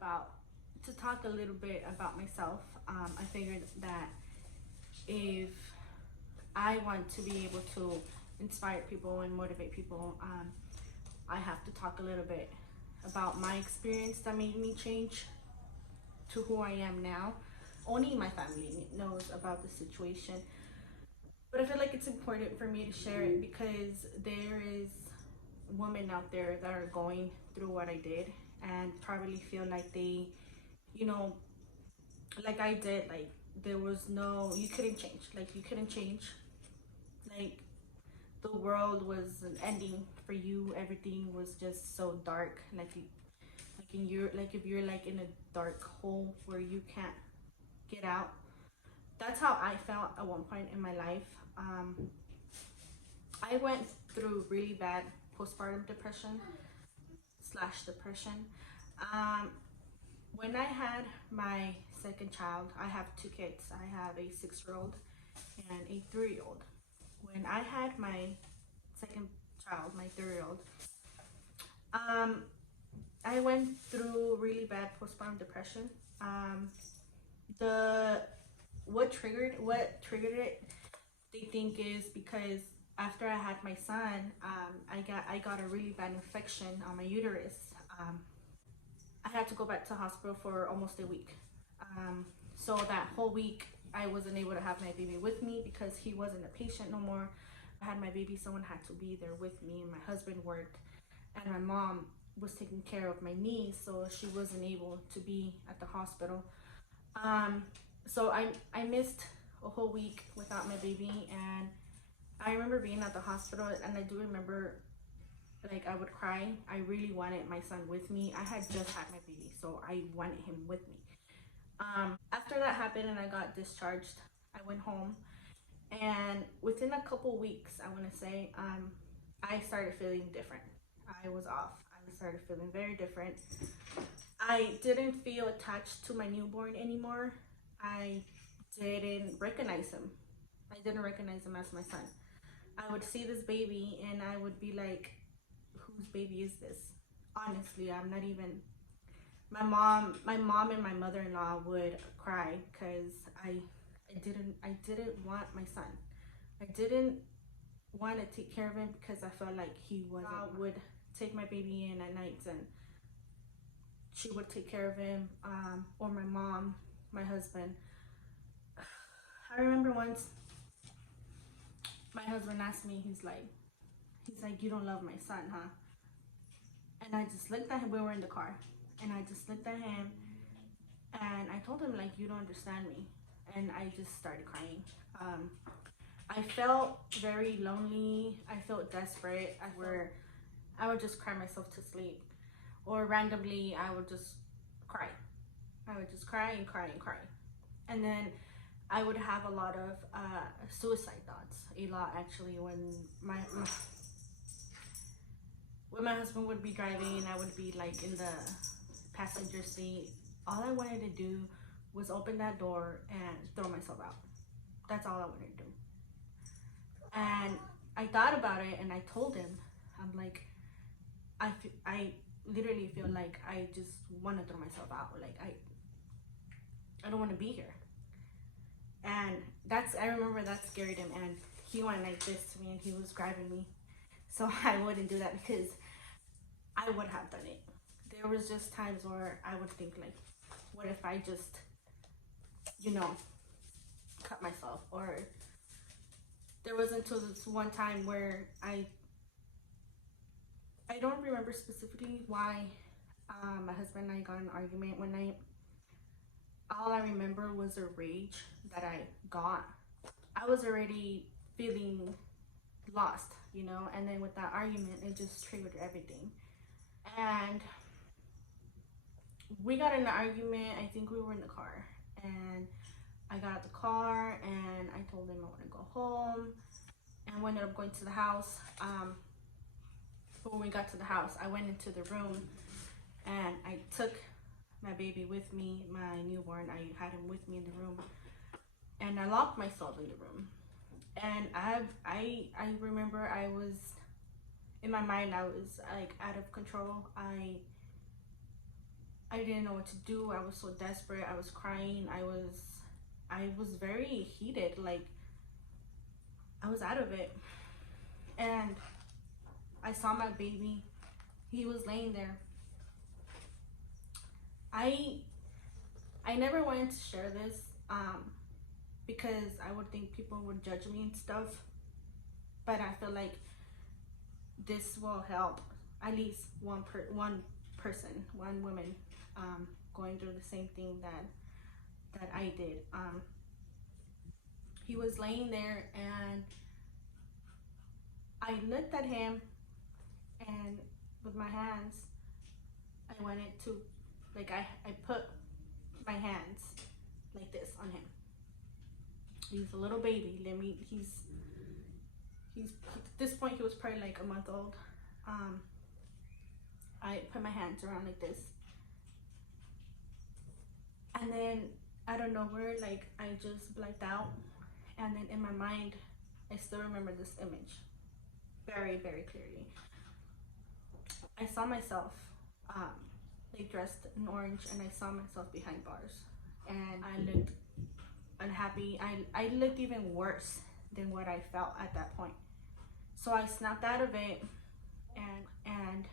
talk a little bit about myself. I figured that if I want to be able to inspire people and motivate people, I have to talk a little bit about my experience that made me change to who I am now. Only my family knows about the situation, but I feel like it's important for me to share it because there is women out there that are going through what I did and probably feel like they, you know, like I did, like there was no, you couldn't change, like you couldn't change, like the world was an ending for you, everything was just so dark, like if you're like in a dark hole where you can't get out. That's how I felt at one point in my life. I went through really bad postpartum depression slash depression. um, when I had my second child, I have two kids. I have a 6-year-old and a 3-year-old. When I had my second child, my 3-year-old, um, I went through really bad postpartum depression. The what triggered it, they think is because after I had my son, I got a really bad infection on my uterus. Um, I had to go back to hospital for almost a week. So that whole week, I wasn't able to have my baby with me because he wasn't a patient no more. I had my baby, someone had to be there with me, and my husband worked, and my mom was taking care of my niece, so she wasn't able to be at the hospital. So I missed a whole week without my baby, and I remember being at the hospital, and I do remember like I would cry. I really wanted my son with me. I had just had my baby, so I wanted him with me. After that happened and I got discharged, I went home, and within a couple weeks, I want to say, I started feeling different. I was off. I started feeling very different. I didn't feel attached to my newborn anymore. I didn't recognize him. I didn't recognize him as my son. I would see this baby and I would be like, whose baby is this? Honestly, I'm not even. My mom and my mother-in-law would cry because I didn't want my son. I didn't want to take care of him because I felt like he wasn't. Would take my baby in at nights and she would take care of him, or my mom, my husband. I remember once my husband asked me, he's like, you don't love my son, huh? And I just looked at him. We were in the car, and I just looked at him, and I told him, like, you don't understand me. And I just started crying. I felt very lonely. I felt desperate. I would just cry myself to sleep, or randomly I would just cry. I would just cry and cry and cry, and then I would have a lot of suicide thoughts. A lot, actually, when my husband would be driving and I would be like in the passenger seat. All I wanted to do was open that door and throw myself out. That's all I wanted to do. And I thought about it and I told him, I'm like, I literally feel like I just want to throw myself out. Like I don't want to be here. And I remember that scared him, and he went like this to me and he was grabbing me. So I wouldn't do that because I would have done it. There was just times where I would think like, what if I just, cut myself? Or there was until this one time where I don't remember specifically why my husband and I got in an argument one night. All I remember was a rage that I got. I was already feeling lost, and then with that argument, it just triggered everything. And we got in an argument. I think we were in the car, and I got out the car and I told him I want to go home, and we ended up going to the house. But when we got to the house, I went into the room and I took my baby with me, my newborn. I had him with me in the room, and I locked myself in the room. And I remember I was, in my mind, I was like out of control. I didn't know what to do. I was so desperate. I was crying. I was very heated. Like, I was out of it. And I saw my baby. He was laying there. I never wanted to share this because I would think people would judge me and stuff. But I feel like this will help at least one person, one woman going through the same thing that I did. He was laying there, and I looked at him, and with my hands, I wanted to, like, I put my hands like this on him. He's a little baby. He's at this point he was probably like a month old. I put my hands around like this, and then out of nowhere, like, I just blacked out, and then in my mind, I still remember this image very, very clearly. I saw myself like dressed in orange, and I saw myself behind bars, and I looked unhappy. I looked even worse than what I felt at that point. So I snapped out of it, and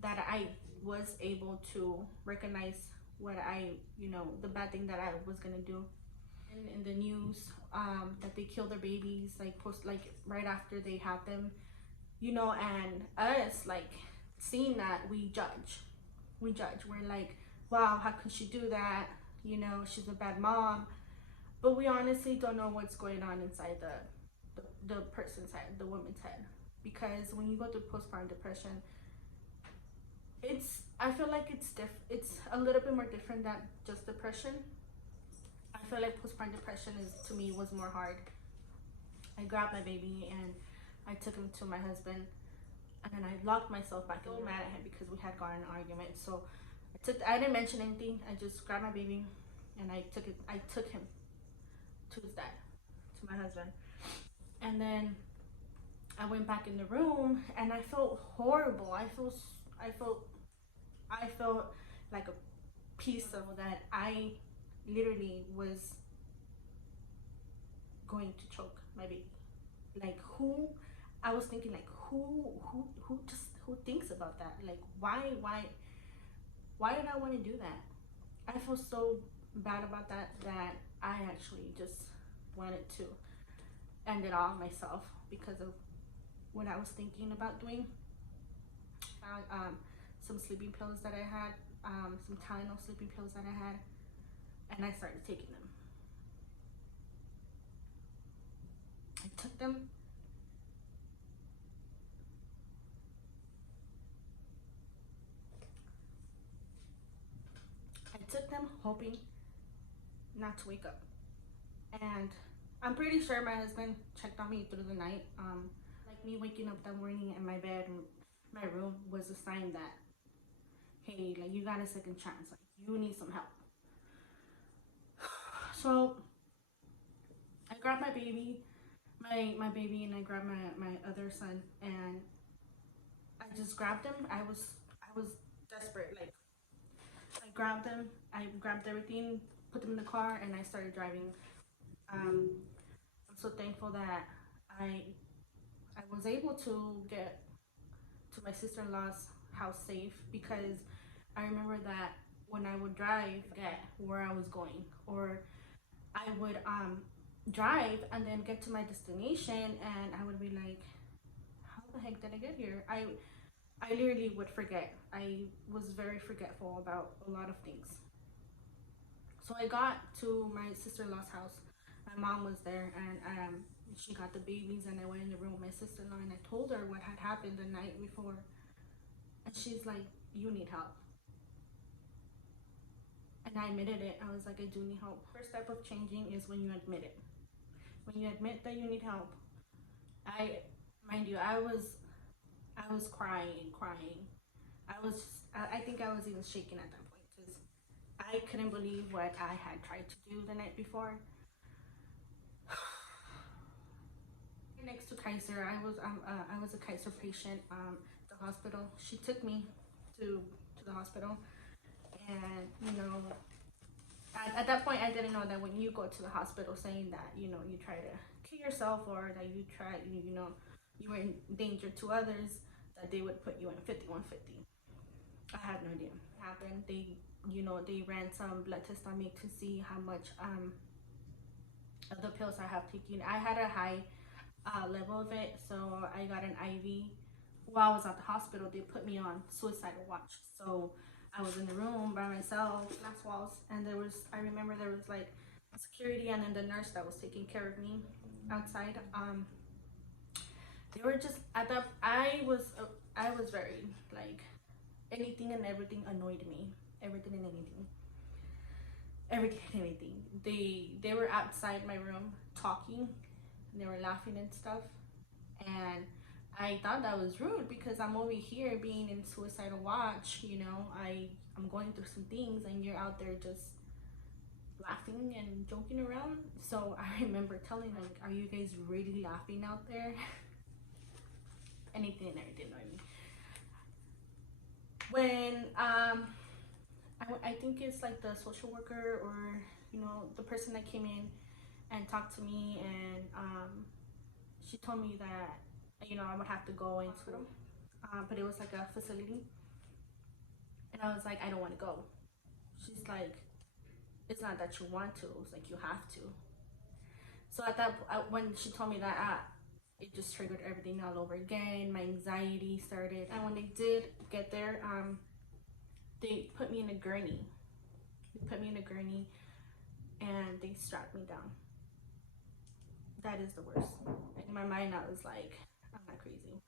that I was able to recognize what the bad thing that I was gonna do. In the news, that they kill their babies, like right after they have them, and us, like, seeing that, we judge. We're like, wow, how could she do that? She's a bad mom. But we honestly don't know what's going on inside the person's head, the woman's head. Because when you go through postpartum depression, I feel like it's a little bit more different than just depression. I feel like postpartum depression to me was more hard. I grabbed my baby and I took him to my husband, and then I locked myself back in the room, mad at him because we had gotten in an argument. So I didn't mention anything. I just grabbed my baby and I took him to his dad, to my husband. And then I went back in the room, and I felt horrible. I felt like a piece of that. I literally was going to choke my baby. Like, I was thinking, like, who thinks about that? Like, why did I want to do that? I feel so bad about that I actually just wanted to end it all myself because of what I was thinking about doing. I found some sleeping pills that I had, some Tylenol sleeping pills that I had, and I started taking them. I took them. Hoping not to wake up. And I'm pretty sure my husband checked on me through the night. Like, me waking up that morning in my bed, my room, was a sign that, hey, like, you got a second chance. Like, you need some help. So I grabbed my baby, my baby, and I grabbed my other son, and I just grabbed him. I was desperate. Like, I grabbed them. I grabbed everything, put them in the car, and I started driving. I'm so thankful that I was able to get to my sister-in-law's house safe, because I remember that when I would drive, get where I was going, or I would drive and then get to my destination, and I would be like, how the heck did I get here? I literally would forget. I was very forgetful about a lot of things. So I got to my sister-in-law's house. My mom was there, and she got the babies, and I went in the room with my sister-in-law, and I told her what had happened the night before. And she's like, you need help. And I admitted it. I was like, I do need help. First step of changing is when you admit it. When you admit that you need help. Mind you, I was crying. I think I was even shaking at that point, because I couldn't believe what I had tried to do the night before. Next to Kaiser, I was a Kaiser patient at the hospital. She took me to the hospital. at that point I didn't know that when you go to the hospital saying that, you know, you try to kill yourself, or that you try, you know, you were in danger to others, that they would put you in 5150. I had no idea what happened. They, you know, they ran some blood tests on me to see how much of the pills I have taken. I had a high level of it, so I got an IV. While I was at the hospital, they put me on suicidal watch. So I was in the room by myself, glass walls, and I remember there was like security and then the nurse that was taking care of me outside. They were just at that. I was very like, anything and everything annoyed me. Everything and anything. Everything and anything. They were outside my room talking. And they were laughing and stuff, and I thought that was rude because I'm over here being in suicidal watch. You know, I'm going through some things, and you're out there just laughing and joking around. So I remember telling them, like, "Are you guys really laughing out there?" Anything and everything annoyed me. When I think it's like the social worker, or you know, the person that came in and talked to me, and she told me that, you know, I would have to go into but it was like a facility, and I was like, I don't want to go. She's like, it's not that you want to, it's like you have to. So at that when she told me that, it just triggered everything all over again. My anxiety started, and when they did get there, they put me in a gurney. And they strapped me down. That is the worst. In my mind, I was like, I'm not crazy.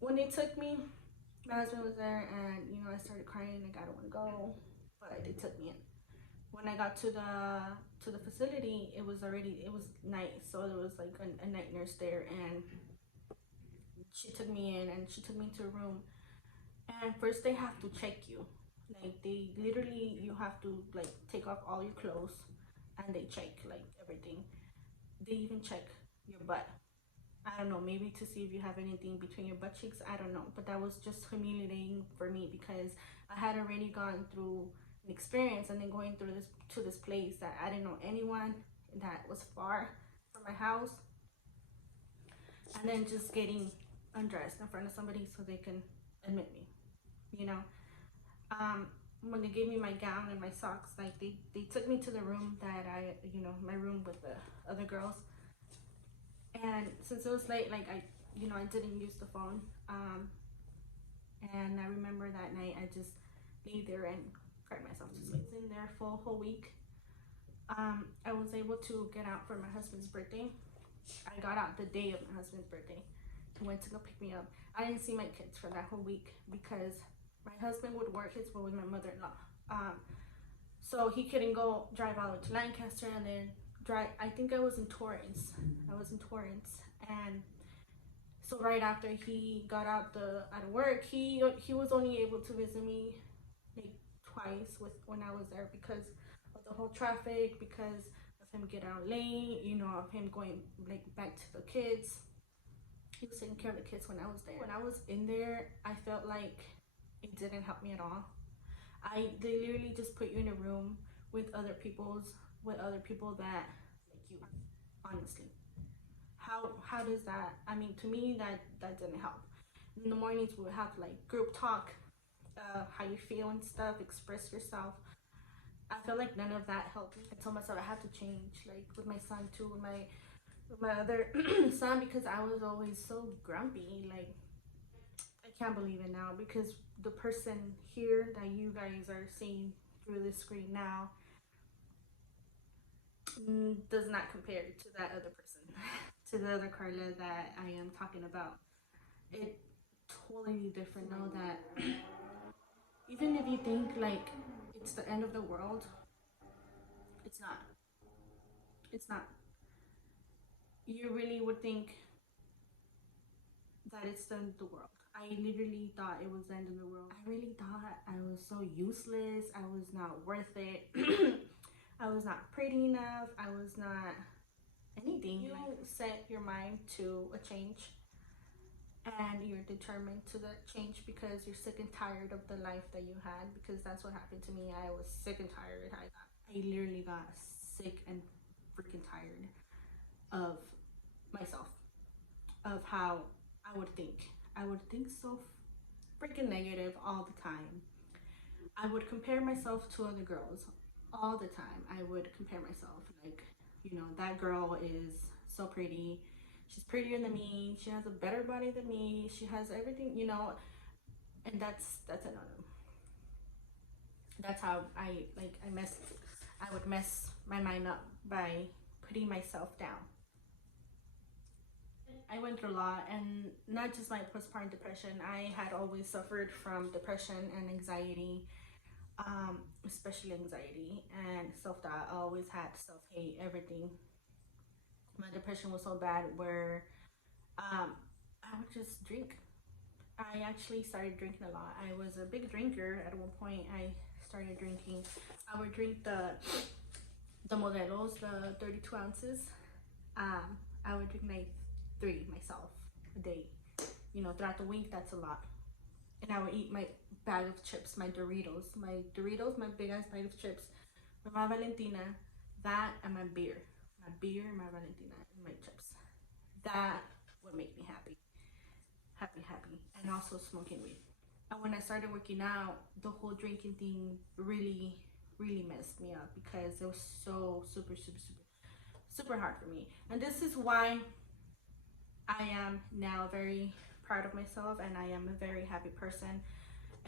When they took me, my husband was there, and you know, I started crying like, I don't want to go, but they took me in. When I got to the facility, it was night, so there was like a night nurse there, and she took me in, and she took me to a room. And first they have to check you, like they literally, you have to like take off all your clothes, and they check like everything. They even check your butt. I don't know, maybe to see if you have anything between your butt cheeks. I don't know, but that was just humiliating for me because I had already gone through an experience, and then going through this place that I didn't know anyone, that was far from my house, and then just getting undressed in front of somebody so they can admit me, you know. When they gave me my gown and my socks, like they took me to the room that my room with the other girls. And since it was late, like I didn't use the phone. And I remember that night I just lay there and cried myself to sleep. In there for a whole week. I was able to get out for my husband's birthday. I got out the day of my husband's birthday. He went to go pick me up. I didn't see my kids for that whole week because my husband would work his way with my mother-in-law. So he couldn't go drive all the way to Lancaster and then drive. I think I was in Torrance. And so right after he got out of work, he was only able to visit me like twice when I was there because of the whole traffic, because of him getting out late, of him going like back to the kids. He was taking care of the kids when I was there. When I was in there, I felt like it didn't help me at all. They literally just put you in a room with other people that like you. Honestly, how does that? I mean, to me that didn't help. In the mornings we would have like group talk, how you feel and stuff, express yourself. I felt like none of that helped me. I told myself I had to change, like with my son too, with my other son, because I was always so grumpy. Like, I can't believe it now, because the person here that you guys are seeing through the screen now does not compare to that other person, to the other Carla that I am talking about. It totally different. Know that even if you think like it's the end of the world, it's not. It's not. You really would think that it's the end of the world. I literally thought it was the end of the world. I really thought I was so useless. I was not worth it. I was not pretty enough. I was not anything. You set your mind to a change, and you're determined to that change because you're sick and tired of the life that you had. Because that's what happened to me. I was sick and tired. I literally got sick and freaking tired of myself, of how I would think. I would think so freaking negative all the time. I would compare myself to other girls all the time. I would compare myself, like, that girl is so pretty. She's prettier than me. She has a better body than me. She has everything. And that's a no. That's how I would mess my mind up by putting myself down. I went through a lot, and not just my postpartum depression. I had always suffered from depression and anxiety, especially anxiety and self-doubt. I always had self-hate, everything. My depression was so bad where I would just drink. I actually started drinking a lot. I was a big drinker at one point. I started drinking. I would drink the modelos, the 32 ounces. I would drink like 3 myself a day. Throughout the week, that's a lot. And I would eat my bag of chips, my Doritos, my big ass bag of chips, with my Valentina, that and my beer, my Valentina, and my chips. That would make me happy, happy, happy, and also smoking weed. And when I started working out, the whole drinking thing really, really messed me up because it was so super, super, super, super hard for me. And this is why I am now very proud of myself, and I am a very happy person.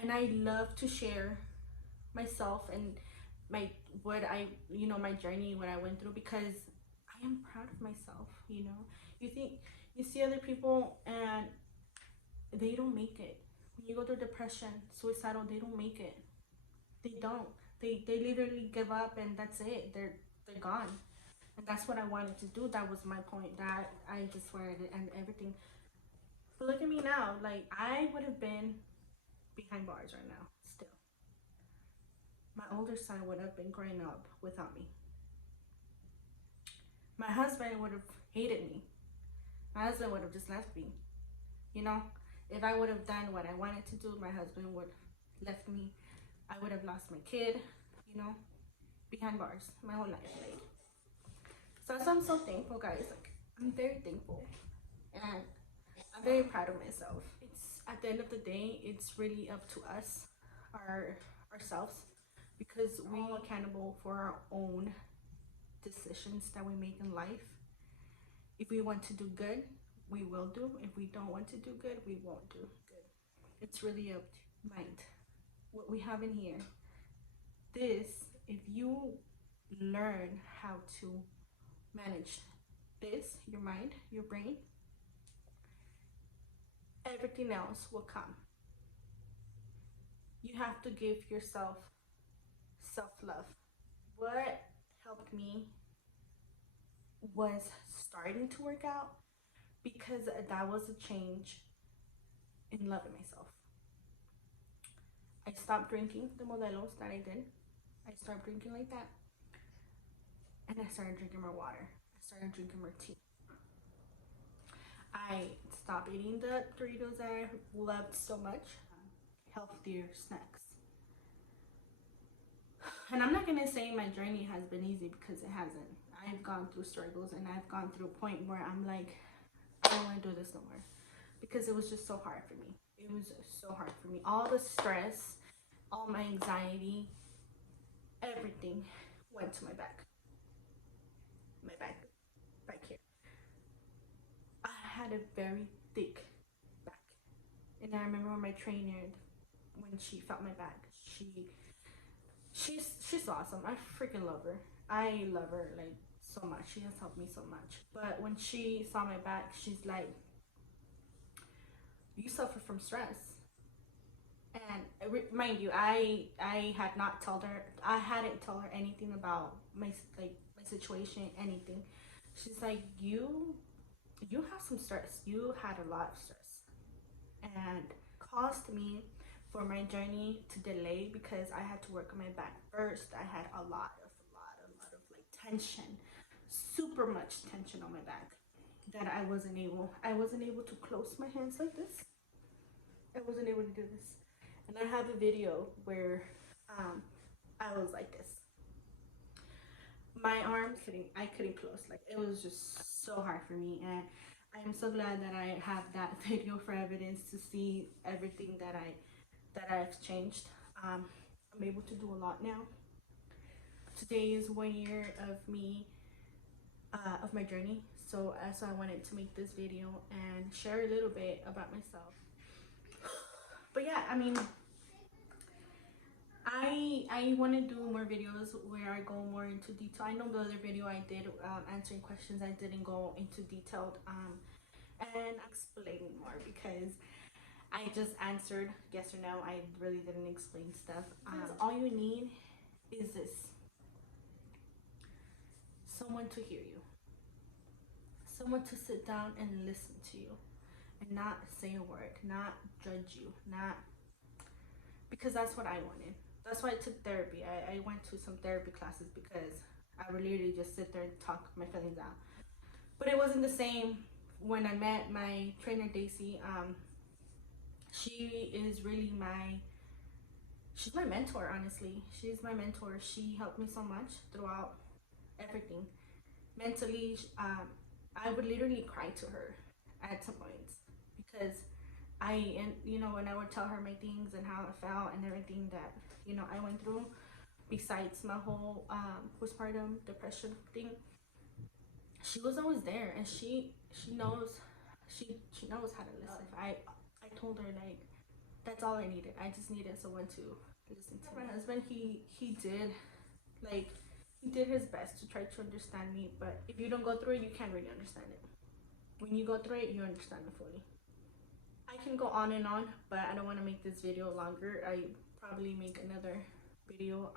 And I love to share myself and my journey, what I went through, because I am proud of myself. You think you see other people and they don't make it. When you go through depression, suicidal, they don't make it. They don't. They literally give up, and that's it. They're gone. And that's what I wanted to do. That was my point. That I just wanted to end everything. But look at me now. Like, I would have been behind bars right now. Still, my older son would have been growing up without me. My husband would have hated me. My husband would have just left me. You know, if I would have done what I wanted to do, my husband would have left me. I would have lost my kid. You know, behind bars my whole life. Like, so I'm so thankful, guys. Like, I'm very thankful, and I'm very proud of myself. It's at the end of the day, it's really up to us, ourselves, because we're all accountable for our own decisions that we make in life. If we want to do good, we will do. If we don't want to do good, we won't do good. It's really up to mind. What we have in here, this, if you learn how to manage this, your mind, your brain, everything else will come. You have to give yourself self-love. What helped me was starting to work out, because that was a change in loving myself. I stopped drinking the modelos that I did. I stopped drinking like that, and I started drinking more water. I started drinking more tea. I stopped eating the Doritos that I loved so much. Healthier snacks. And I'm not gonna say my journey has been easy, because it hasn't. I've gone through struggles, and I've gone through a point where I'm like, I don't want to do this no more, because it was just so hard for me. It was so hard for me. All the stress, all my anxiety, everything went to my back. My back here. I had a very thick back, and I remember when my trainer, when she felt my back, she's awesome. I freaking love her. I love her like so much. She has helped me so much. But when she saw my back, she's like, "You suffer from stress." And mind you, I had not told her. I hadn't told her anything about my situation, anything. She's like, you have some stress. You had a lot of stress, and caused me for my journey to delay, because I had to work on my back first. I had a lot of like tension, super much tension on my back. that I wasn't able to close my hands like this. I wasn't able to do this. And I have a video where I was like this. My arms I couldn't close. Like, it was just so hard for me. And I am so glad that I have that video for evidence to see everything that I've changed. I'm able to do a lot now. Today is 1 year of me, of my journey. So I wanted to make this video and share a little bit about myself. But yeah, I mean, I want to do more videos where I go more into detail. I know the other video I did, answering questions, I didn't go into detailed and explain more, because I just answered yes or no. I really didn't explain stuff. All you need is this: someone to hear you, someone to sit down and listen to you, and not say a word, not judge you, not, because that's what I wanted. That's why I took therapy. I went to some therapy classes, because I would literally just sit there and talk my feelings out. But it wasn't the same when I met my trainer, Daisy. She is really she's my mentor, honestly. She's my mentor. She helped me so much throughout everything. Mentally, I would literally cry to her at some points, because when I would tell her my things and how I felt and everything that, I went through, besides my whole postpartum depression thing, she was always there, and she knows how to listen. I told her, like, that's all I needed. I just needed someone to listen to. My husband, he did his best to try to understand me, but if you don't go through it, you can't really understand it. When you go through it, you understand it fully. I can go on and on, but I don't want to make this video longer. I probably make another video